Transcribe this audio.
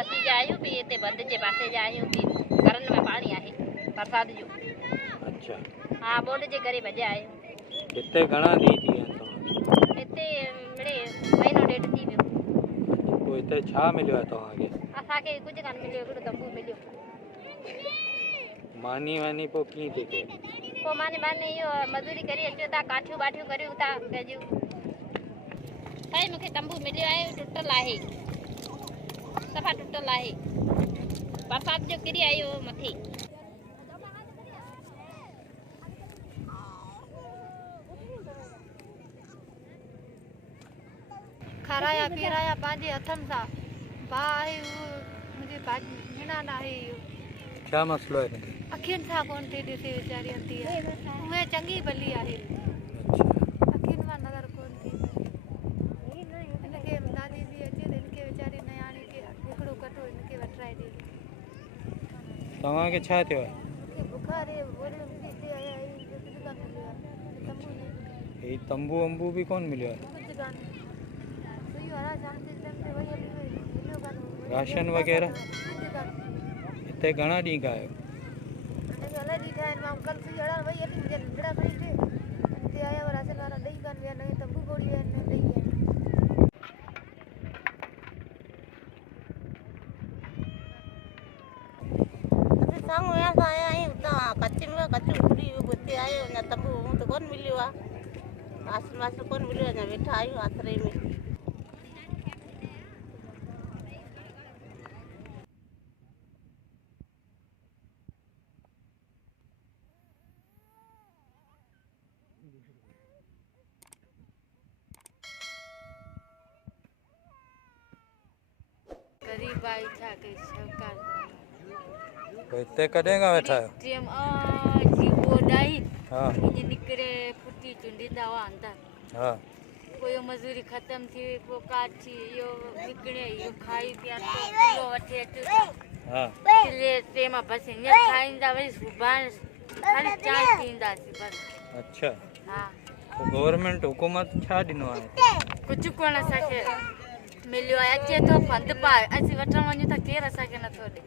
पासे जा आहियूं भी इते बंद जे पासे जा आहियूं भी करन में पानी आहे बरसात जो। अच्छा हाँ बोर्ड जे करे भॼा आहियूं। हिते घणा ॾींहं थी विया तव्हांखे? हिते मिड़े महीनो ॾेढ थी वियो। पोइ हिते छा मिलियो आहे तव्हांखे? असांखे कुझु कान मिलियो, हिकिड़ो तंबू मिलियो। मानी वानी पोइ कीअं थी थिए? पोइ माने इहो मज़ूरी करे अचो था, काठियूं बाठियूं करियूं था पंहिंजियूं। भाई मूंखे तंबू मिलियो आहे, टुटल आहे, सफ़ा टुटल आहे, बरसात जो किरी आयो मथे। खाराया पीराया पंहिंजे हथनि सां। भाउ आहे मुंहिंजी भाॼी निणान आहे। इहो क्या मसलो है हिनखे? अखियुनि सां कोन थी ॾिसे वीचारी हंधी आहे, उहे चङी भली आहे, अखियुनि मां नज़र कोन थी। हिनखे दादी बि अचे त हिनखे वीचारी नियाणी खे हिकिड़ो कटो हिनखे वठराए ॾे। तव्हांखे छा थियो आहे? मूंखे बुखार आहे, गोरियूं ॾिसी आया आहियूं, कुझु कान मिलियो आहे, तंबू न ही तंबू वंबू भी कोन मिलियो आहे? कुझु कान। सुई वारा शांति टाइम ते वई हली वई, मिलियो कान। राशन वग़ैरह? कुझु कान। हिते घणा ॾींहं खां आहियो? हिनखे अलाए ॾींहं खां आहिनि, मां कल सुई हड़ाइण वई हली, मुंहिंजा नंढड़ा खणी थे हिते आया हुआ, राशन वारा ॾेई कान विया, न तंबू गोड़ी विया आहिनि, न ॾेई विया आहिनि। असां साम्हूं विया आया आहियूं, हुतां कचिन में कचूं घुरी हिते आयो, अञा तंबू त कोन मिलियो आहे, राशन वाशन कोन मिलियो आहे, अञा वेठा आहियूं आसरे में। गरीब आई छा कई सरकार। पोइ हिते कॾहिं खां वेठा आहियो? टीएम जी बोडाई हा ये निकरे फुटी चुंडी दवा अंदर। हा पोइ यो मजूरी खत्म थी वई, पोइ काठी यो विकणे यो खाई पिया तो किलो वठी अचो हा किले ते मां बस हीअं खाईंदा, वरी सुभाणे खाली चांहि पींदासीं बस। अच्छा हा तो गवर्नमेंट हुकूमत छा ॾिनो आहे? कुझु कोन असांखे मिलियो आहे, अचे थो फंड पाए, असीं वठण वञूं त केरु असांखे नथो ॾे।